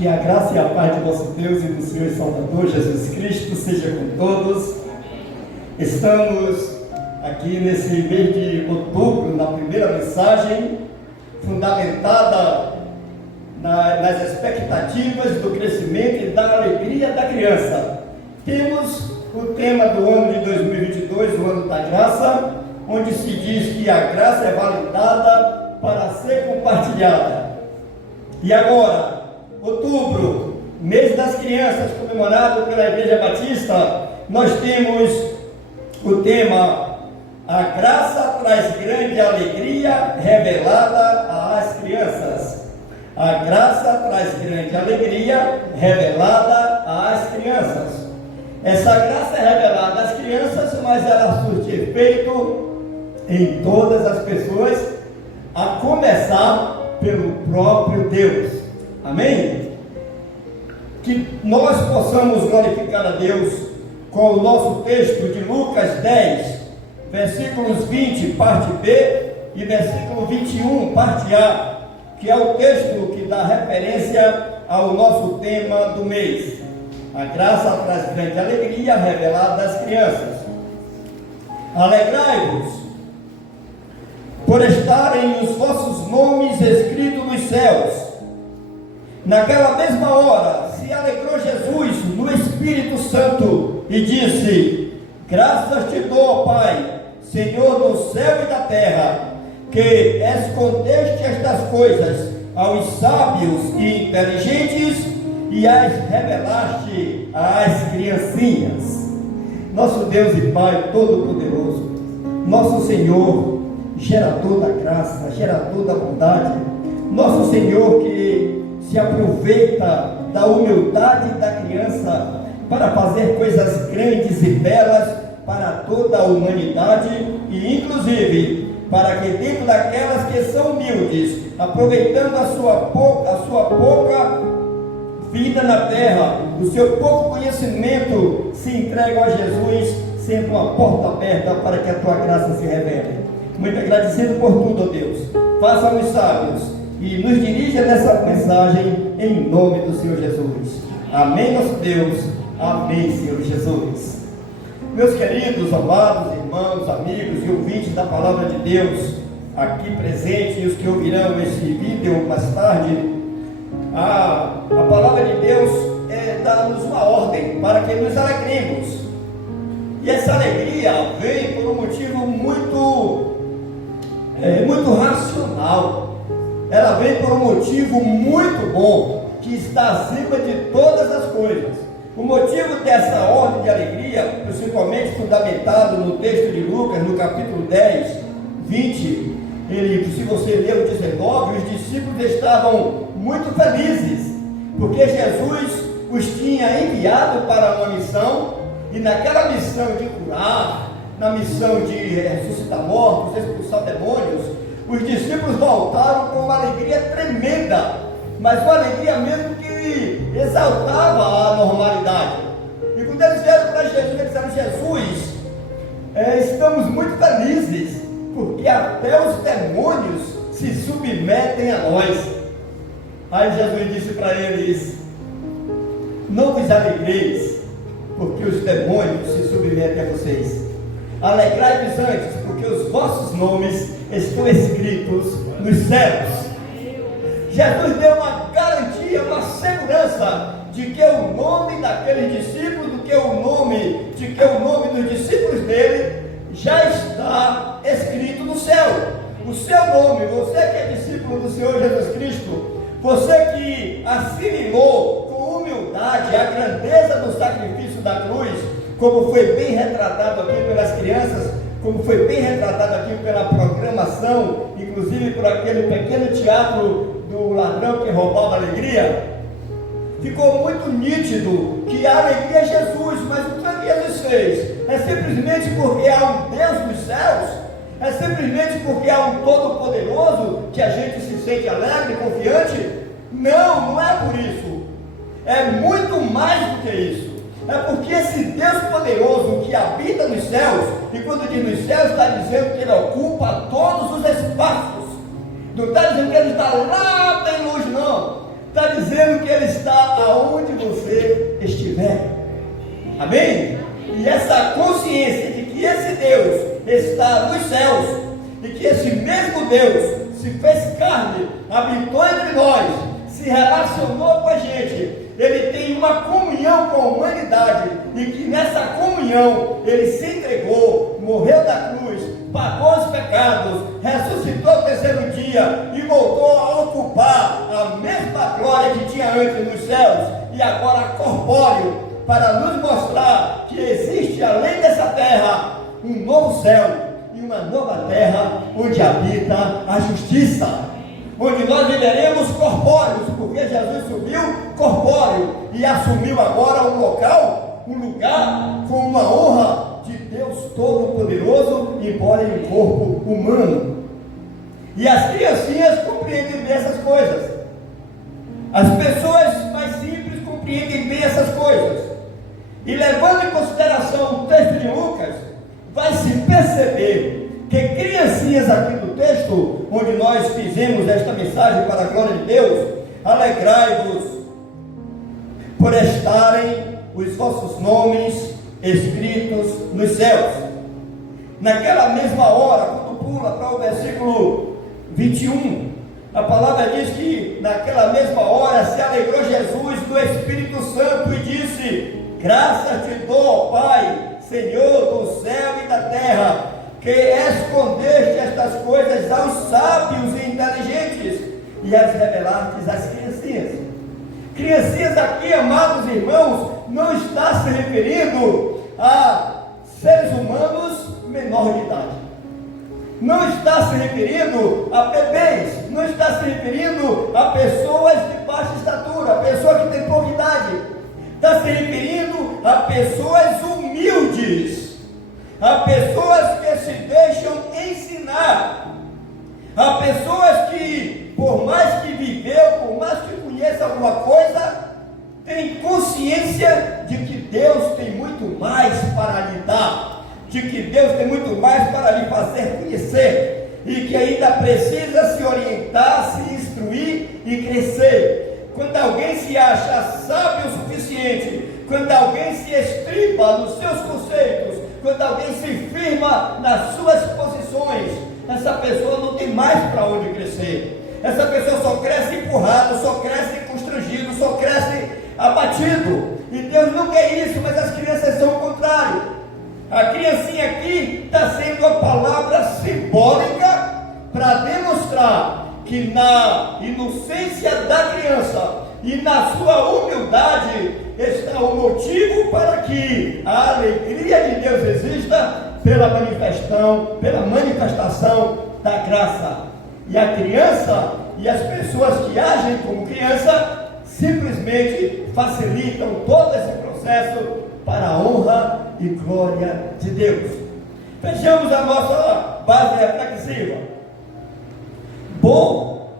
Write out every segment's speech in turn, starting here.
Que a graça e a paz de nosso Deus e do Senhor e Salvador Jesus Cristo seja com todos. Estamos aqui nesse mês de outubro, na primeira mensagem, fundamentada nas expectativas do crescimento e da alegria da criança. Temos o tema do ano de 2022, o ano da graça, onde se diz que a graça é validada para ser compartilhada. E agora, outubro, mês das crianças, comemorado pela Igreja Batista, nós temos o tema: a graça traz grande alegria revelada às crianças. A graça traz grande alegria revelada às crianças. Essa graça é revelada às crianças, mas ela surte efeito em todas as pessoas, a começar pelo próprio Deus. Amém? Que nós possamos glorificar a Deus com o nosso texto de Lucas 10, versículos 20, parte B, e versículo 21, parte A, que é o texto que dá referência ao nosso tema do mês. A graça traz grande alegria revelada às crianças. Alegrai-vos por estarem os vossos nomes escritos nos céus. Naquela mesma hora se alegrou Jesus no Espírito Santo e disse: graças te dou, Pai, Senhor do céu e da terra, que escondeste estas coisas aos sábios e inteligentes e as revelaste às criancinhas. Nosso Deus e Pai Todo-Poderoso, nosso Senhor, gerador da graça, gerador da bondade, nosso Senhor que se aproveita da humildade da criança para fazer coisas grandes e belas para toda a humanidade e inclusive para que dentro daquelas que são humildes, aproveitando a sua pouca vida na terra, o seu pouco conhecimento, se entregam a Jesus, sendo uma porta aberta para que a tua graça se revele. Muito agradecido por tudo, ó Deus. Faça-nos sábios e nos dirija nessa mensagem em nome do Senhor Jesus. Amém, nosso Deus. Amém, Senhor Jesus. Meus queridos, amados irmãos, amigos e ouvintes da palavra de Deus, aqui presentes e os que ouvirão esse vídeo mais tarde, a palavra de Deus dá-nos uma ordem para que nos alegremos. E essa alegria vem por um motivo muito racional. Ela vem por um motivo muito bom, que está acima de todas as coisas. O motivo dessa ordem de alegria, principalmente fundamentado no texto de Lucas, no capítulo 10, 20, se você ler o 19, os discípulos estavam muito felizes, porque Jesus os tinha enviado para uma missão, e naquela missão de curar, na missão de ressuscitar mortos, expulsar demônios, os discípulos voltaram com uma alegria tremenda, mas uma alegria mesmo que exaltava a normalidade. E quando eles vieram para Jesus, eles disseram: Jesus, estamos muito felizes, porque até os demônios se submetem a nós. Aí Jesus disse para eles: não vos alegreis, porque os demônios se submetem a vocês. Alegrai-vos antes, porque os vossos nomes estão escritos nos céus. Jesus deu uma garantia, uma segurança de que o nome daqueles discípulos, de que o nome dos discípulos dele já está escrito no céu. O seu nome, você que é discípulo do Senhor Jesus Cristo, você que assimilou com humildade a grandeza do sacrifício da cruz, como foi bem retratado aqui pelas crianças, como foi bem retratado aqui pela programação, inclusive por aquele pequeno teatro do ladrão que roubava a alegria, ficou muito nítido que a alegria é Jesus. Mas o que Jesus fez? É simplesmente porque há um Deus dos céus? É simplesmente porque há um Todo-Poderoso que a gente se sente alegre e confiante? Não, não é por isso. É muito mais do que isso. É porque esse Deus poderoso que habita nos céus, e quando diz nos céus, está dizendo que Ele ocupa todos os espaços. Não está dizendo que Ele está lá bem longe, não. Está dizendo que Ele está aonde você estiver. Amém? E essa consciência de que esse Deus está nos céus, e que esse mesmo Deus se fez carne, habitou entre nós, se relacionou com a gente, Ele tem uma comunhão com a humanidade, e que nessa comunhão Ele se entregou, morreu na cruz, pagou os pecados, ressuscitou no terceiro dia e voltou a ocupar a mesma glória que tinha antes nos céus, e agora corpóreo, para nos mostrar que existe além dessa terra um novo céu e uma nova terra onde habita a justiça, onde nós viveremos corpóreos, porque Jesus subiu corpóreo e assumiu agora um local, um lugar com uma honra de Deus Todo-Poderoso, embora em corpo humano. E as criancinhas compreendem bem essas coisas. As pessoas mais simples compreendem bem essas coisas. E levando em consideração o texto de Lucas, vai se perceber que criancinhas aqui no texto, onde nós fizemos esta mensagem para a glória de Deus, alegrai-vos por estarem os vossos nomes escritos nos céus. Naquela mesma hora, quando pula para o versículo 21, a palavra diz que naquela mesma hora se alegrou Jesus do Espírito Santo e disse: graças te dou, ó Pai, Senhor do céu e da terra, que escondeste estas coisas aos sábios e inteligentes e as revelastes às criancinhas. Criancinhas aqui, amados irmãos, não está se referindo a seres humanos menor de idade. Não está se referindo a bebês, não está se referindo a pessoas de baixa estatura, a pessoa que tem pouca idade. Está se referindo a pessoas humildes, a pessoas que se deixam ensinar, a pessoas que, por mais que viveu, por mais que conheça alguma coisa, tem consciência de que Deus tem muito mais para lhe dar, de que Deus tem muito mais para lhe fazer conhecer, e que ainda precisa se orientar, se instruir e crescer. Quando alguém se acha sábio o suficiente, quando alguém se estripa nos seus conceitos, quando alguém se firma nas suas posições, essa pessoa não tem mais para onde crescer. Essa pessoa só cresce empurrado, só cresce constrangido, só cresce abatido. E Deus não quer isso, mas as crianças são o contrário. A criancinha aqui está sendo a palavra simbólica para demonstrar que na inocência da criança e na sua humildade está o motivo para que a alegria de Deus exista pela manifestação da graça. E a criança e as pessoas que agem como criança simplesmente facilitam todo esse processo para a honra e glória de Deus. Fechamos a nossa base reflexiva. Bom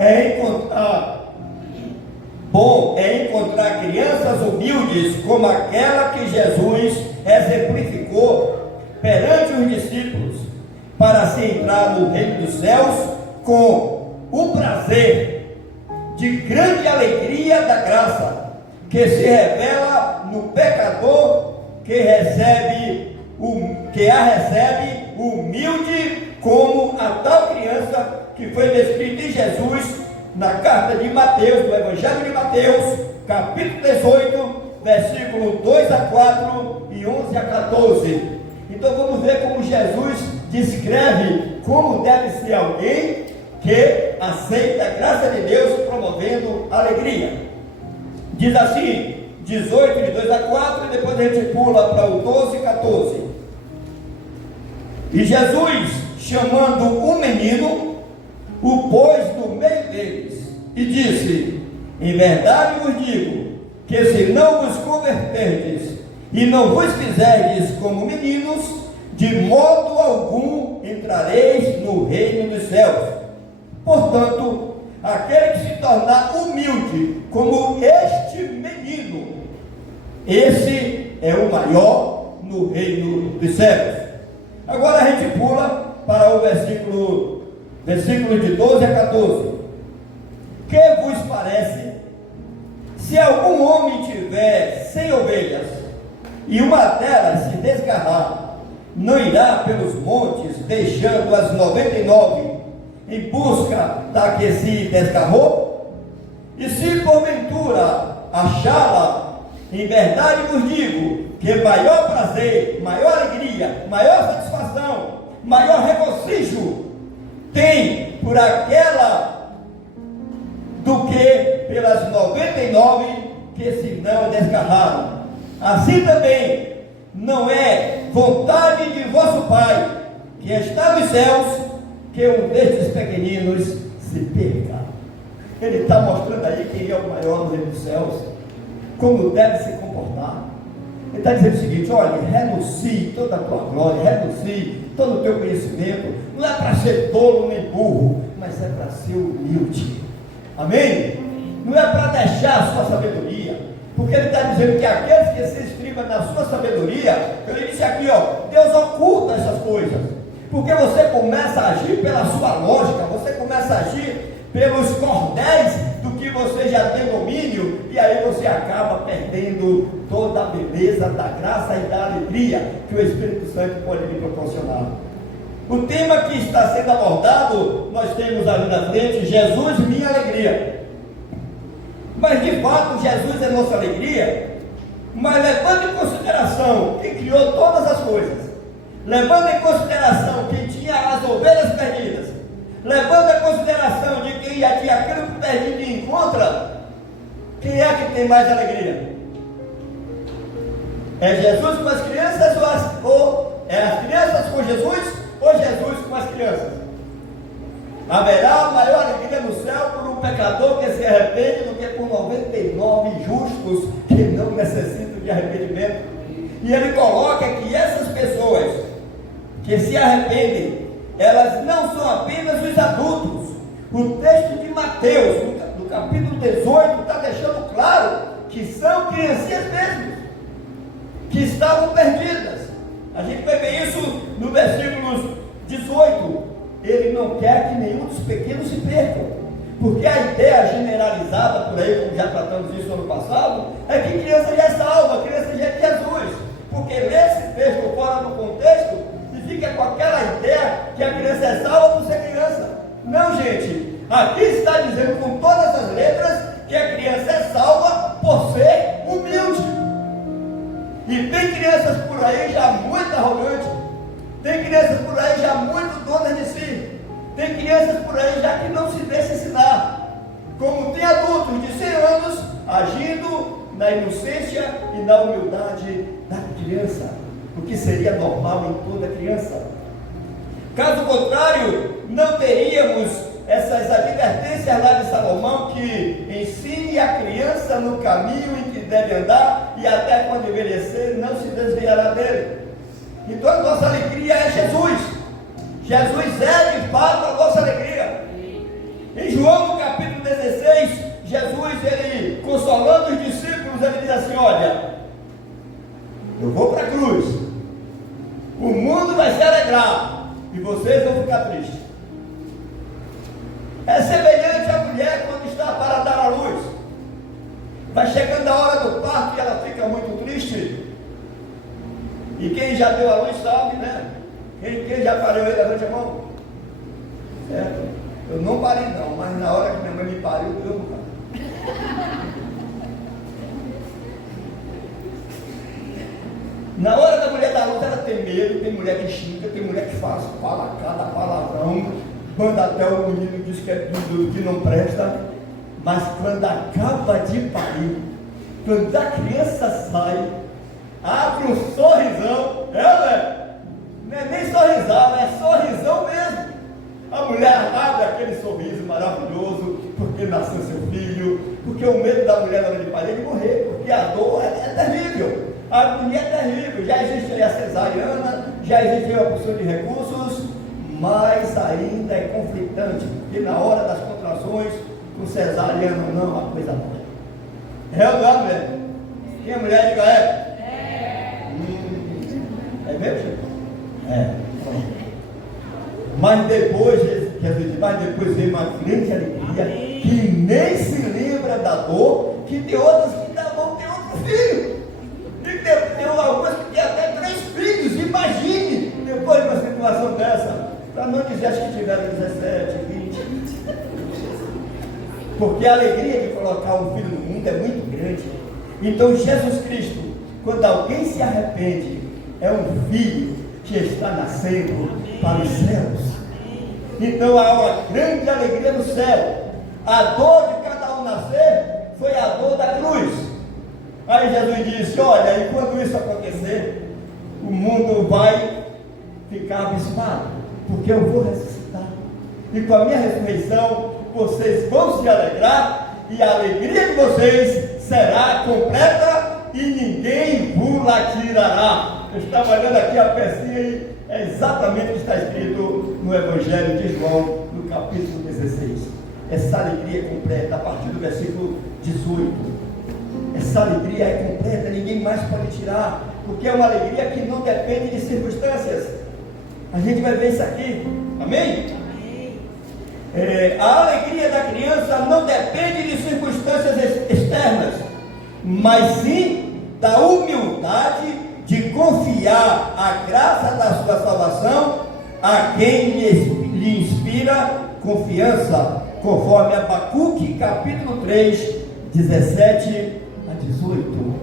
é encontrar crianças humildes como aquela que Jesus exemplificou perante os discípulos, para se entrar no reino dos céus com o prazer de grande alegria da graça, que se revela no pecador que a recebe humilde, como a tal criança que foi descrita em Jesus na carta de Mateus, do Evangelho de Mateus, capítulo 18, versículo 2 a 4 e 11 a 14. Então vamos ver como Jesus descreve como deve ser alguém que aceita a graça de Deus promovendo alegria. Diz assim, 18 de 2 a 4, e depois a gente pula para o 12 e 14. E Jesus, chamando um menino, o pôs no meio deles e disse: em verdade vos digo, que se não vos converterdes e não vos fizerdes como meninos, de modo algum entrareis no reino dos céus. Portanto, aquele que se tornar humilde como este menino, esse é o maior no reino dos céus. Agora a gente pula para o versículo de 12 a 14. Que vos parece? Se algum homem tiver 100 ovelhas, e uma delas se desgarrar, não irá pelos montes, deixando as 99 em busca da que se desgarrou? E se porventura achá-la, em verdade vos digo, que maior prazer, maior alegria, maior satisfação, maior regozijo tem por aquela do que pelas 99 que se não desgarraram. Assim também não é vontade de vosso Pai que está nos céus que um destes pequeninos se perca. Ele está mostrando aí quem é o maior no reino dos céus, como deve se comportar. Ele está dizendo o seguinte: olha, renuncie toda a tua glória, renuncie todo o teu conhecimento. Não é para ser tolo nem burro, mas é para ser humilde. Amém? Não é para deixar a sua sabedoria, porque ele está dizendo que aqueles que se estribam na sua sabedoria, ele disse aqui, ó, Deus oculta essas coisas, porque você começa a agir pela sua lógica, você começa a agir pelos cordéis do que você já tem domínio, e aí você acaba perdendo toda a beleza da graça e da alegria que o Espírito Santo pode lhe proporcionar. O tema que está sendo abordado, nós temos ali na frente, Jesus, minha alegria. Mas de fato Jesus é nossa alegria, mas levando em consideração quem criou todas as coisas, levando em consideração quem tinha as ovelhas perdidas, levando em consideração de quem já tinha aquilo que perdido e encontra, quem é que tem mais alegria? É Jesus com as crianças ou é as crianças com Jesus ou Jesus com as crianças? Haverá maior alegria no céu por um pecador que se arrepende do que por 99 justos que não necessitam de arrependimento. E ele coloca que essas pessoas que se arrependem, elas não são apenas os adultos. O texto de Mateus, no capítulo 18, está deixando claro que são criancinhas mesmo, que estavam perdidas. A gente vai ver isso no versículo 18. Ele não quer que nenhum dos pequenos se percam, porque a ideia generalizada por aí, como já tratamos isso no ano passado, é que criança já é salva, criança já é de Jesus, porque lê esse texto fora do contexto e fica com aquela ideia que a criança é salva por ser criança. Não, gente, aqui está dizendo com todas as letras que a criança é salva por ser humilde. E tem crianças por aí já muito arrogantes, tem crianças por aí já muito donas de si, tem crianças por aí já que não se deixa ensinar, como tem adultos de 100 anos agindo na inocência e na humildade da criança, o que seria normal em toda criança. Caso contrário, não teríamos essas advertências lá de Salomão, que ensine a criança no caminho em que deve andar, e até quando envelhecer não se desviará dele. Então a nossa alegria é Jesus. Jesus é de fato a nossa alegria. Em João no capítulo 16, Jesus, ele consolando os discípulos, ele diz assim: olha, eu vou para a cruz, o mundo vai se alegrar e vocês vão ficar tristes. É semelhante à mulher quando está para dar à luz, vai chegando a hora do parto e ela fica muito triste. E quem já deu a luz sabe, né? Quem já pariu aí, levante a mão. Certo? Eu não parei não, mas na hora que minha mãe me pariu, eu não parei. Na hora da mulher dar luz, ela tem medo, tem mulher que xinga, tem mulher que fala cada palavrão, manda até o menino diz que é tudo que não presta. Mas quando acaba de parir, quando a criança sai, abre um sorrisão, não é nem sorrisão, é sorrisão mesmo. A mulher abre aquele sorriso maravilhoso, porque nasceu seu filho, porque o medo da mulher na hora de parir é de morrer, porque a dor é terrível, a agonia é terrível. Já existe aí a cesariana, já existe aí a opção de recursos, mas ainda é conflitante, porque na hora das contrações, com cesariana ou não, uma coisa boa. É ou não é, mulher? Quem é mulher, diga é. É mesmo? É. Mas depois, Jesus diz, mas depois veio uma grande alegria, que nem se lembra da dor, que tem outras que vão ter outro filho. E tem algumas que tem até 3 filhos. Imagine, depois de uma situação dessa, para não dizer acho que tiveram 17, 20. Porque a alegria de colocar um filho no mundo é muito grande. Então Jesus Cristo, quando alguém se arrepende, é um filho que está nascendo para os céus. Então há uma grande alegria no céu. A dor de cada um nascer foi a dor da cruz. Aí Jesus disse: olha, e quando isso acontecer, o mundo vai ficar abismado, porque eu vou ressuscitar. E com a minha ressurreição, vocês vão se alegrar, e a alegria de vocês será completa, e ninguém vos tirará. Eu estava olhando aqui a pecinha e é exatamente o que está escrito no Evangelho de João, no capítulo 16. Essa alegria é completa, a partir do versículo 18. Essa alegria é completa, ninguém mais pode tirar, porque é uma alegria que não depende de circunstâncias. A gente vai ver isso aqui, amém? A alegria da criança não depende de circunstâncias externas, mas sim da humildade de confiar a graça da sua salvação a quem lhe inspira confiança, conforme Abacuque capítulo 3, 17 a 18.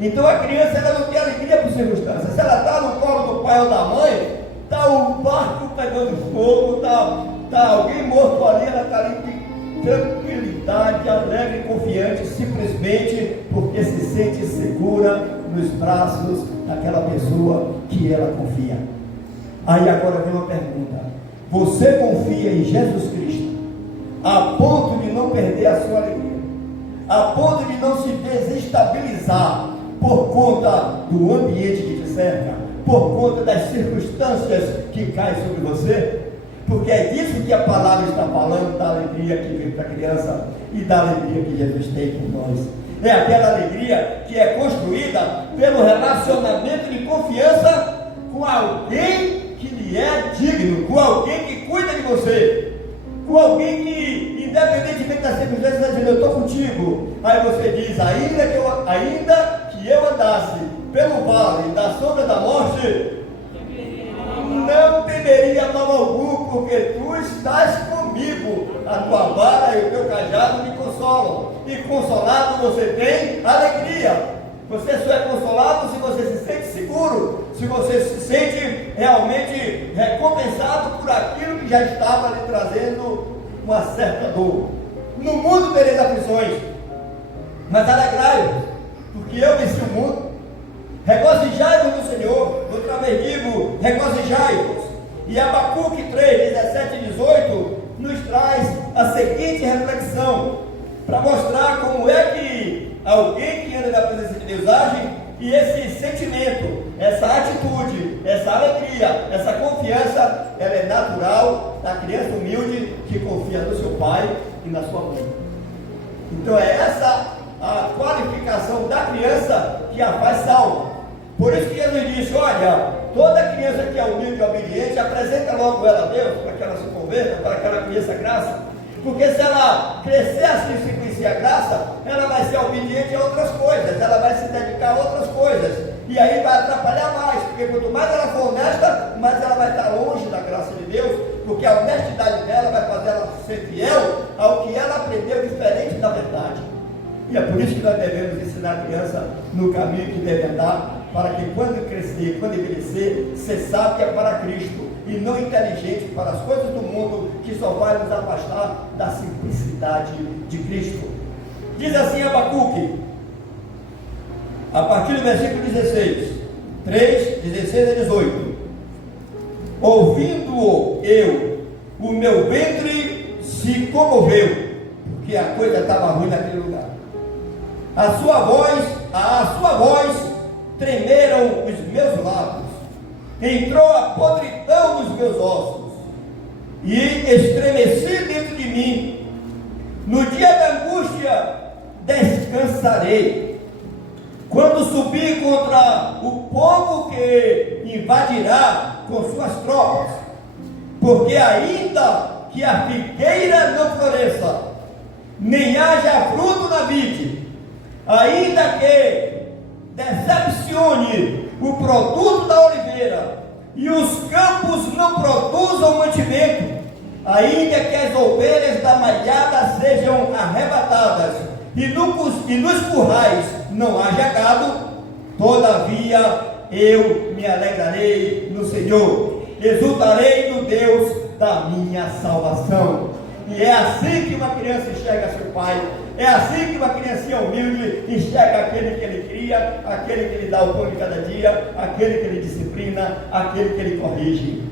Então a criança ela não tem alegria por circunstâncias. Se ela está no colo do pai ou da mãe, está o barco pegando fogo, está alguém morto ali, ela está ali de tranquilidade, alegre e confiante, simplesmente porque se sente segura nos braços daquela pessoa que ela confia. Aí agora vem uma pergunta: você confia em Jesus Cristo a ponto de não perder a sua alegria, a ponto de não se desestabilizar por conta do ambiente que te cerca, por conta das circunstâncias que caem sobre você? Porque é disso que a palavra está falando, da alegria que vem para a criança e da alegria que Jesus tem por nós. É aquela alegria que é construída pelo relacionamento de confiança com alguém que lhe é digno, com alguém que cuida de você, com alguém que, independentemente das circunstâncias, está dizendo: eu estou contigo. Aí você diz: ainda que eu andasse pelo vale da sombra da morte, não temeria mal algum, porque tu estás comigo, a tua vara e o teu cajado me consolam. E consolado você tem alegria. Você só é consolado se você se sente seguro, se você se sente realmente recompensado por aquilo que já estava lhe trazendo uma certa dor. No mundo tereis aflições, mas alegrai-vos, porque eu venci o mundo. Regozijai-vos no Senhor. Outra vez digo: regozijai-vos. E Abacuque 3, 17 e 18 nos traz a seguinte reflexão, para mostrar como é que alguém que anda na presença de Deus age, e esse sentimento, essa atitude, essa alegria, essa confiança, ela é natural da criança humilde que confia no seu pai e na sua mãe. Então é essa a qualificação da criança que a faz salva. Por isso que Jesus disse: olha, toda criança que é humilde e obediente, apresenta logo ela a Deus, para que ela se converta, para que ela conheça a graça. Porque se ela crescer assim, se conhecer a graça, ela vai ser obediente a outras coisas, ela vai se dedicar a outras coisas, e aí vai atrapalhar mais, porque quanto mais ela for honesta, mais ela vai estar longe da graça de Deus, porque a honestidade dela vai fazer ela ser fiel ao que ela aprendeu diferente da verdade. E é por isso que nós devemos ensinar a criança no caminho que deve andar, para que quando crescer, quando envelhecer, ser sábia para Cristo e não inteligente para as coisas do mundo, que só vai nos afastar da simplicidade de Cristo. Diz assim Abacuque, a partir do versículo 16, 3, 16 a 18: ouvindo-o eu, o meu ventre se comoveu, porque a coisa estava ruim naquele lugar. A sua voz tremeram os meus lábios, entrou a podridão nos meus ossos, e estremeci dentro de mim. No dia da angústia descansarei, quando subir contra o povo que invadirá com suas tropas, porque ainda que a figueira não floresça, nem haja fruto na vide, ainda que decepcione o produto da oliveira, e os campos não produzam mantimento, ainda que as ovelhas da malhada sejam arrebatadas, e nos currais não haja gado, todavia eu me alegrarei no Senhor, exultarei no Deus da minha salvação. E é assim que uma criança enxerga seu pai, é assim que uma criancinha humilde enxerga aquele que ele cria, aquele que ele dá o pão de cada dia, aquele que ele disciplina, aquele que ele corrige.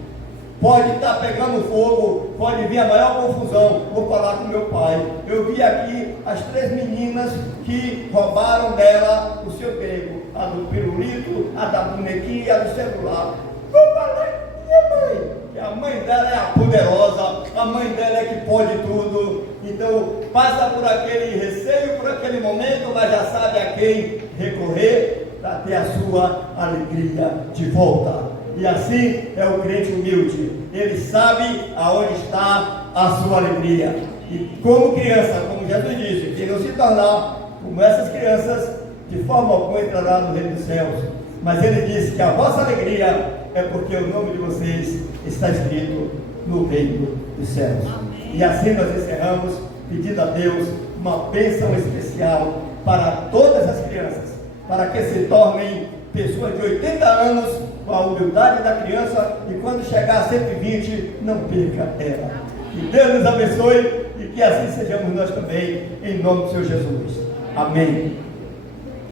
Pode estar pegando fogo, pode vir a maior confusão. Vou falar com meu pai. Eu vi aqui as 3 meninas que roubaram dela o seu grego, a do pirulito, a da bonequinha e a do celular. Vou falar, minha mãe, que a mãe dela é a poderosa, a mãe dela é que pode tudo. Então passa por aquele receio, por aquele momento, mas já sabe a quem recorrer para ter a sua alegria de volta. E assim é o crente humilde, ele sabe aonde está a sua alegria. E como criança, como Jesus disse, que não se tornar como essas crianças, de forma alguma entrará no reino dos céus. Mas ele disse que a vossa alegria é porque o nome de vocês está escrito no reino dos céus. E assim nós encerramos, pedindo a Deus uma bênção especial para todas as crianças, para que se tornem pessoas de 80 anos com a humildade da criança, e quando chegar a 120, não perca ela. Que Deus nos abençoe e que assim sejamos nós também, em nome do Senhor Jesus. Amém.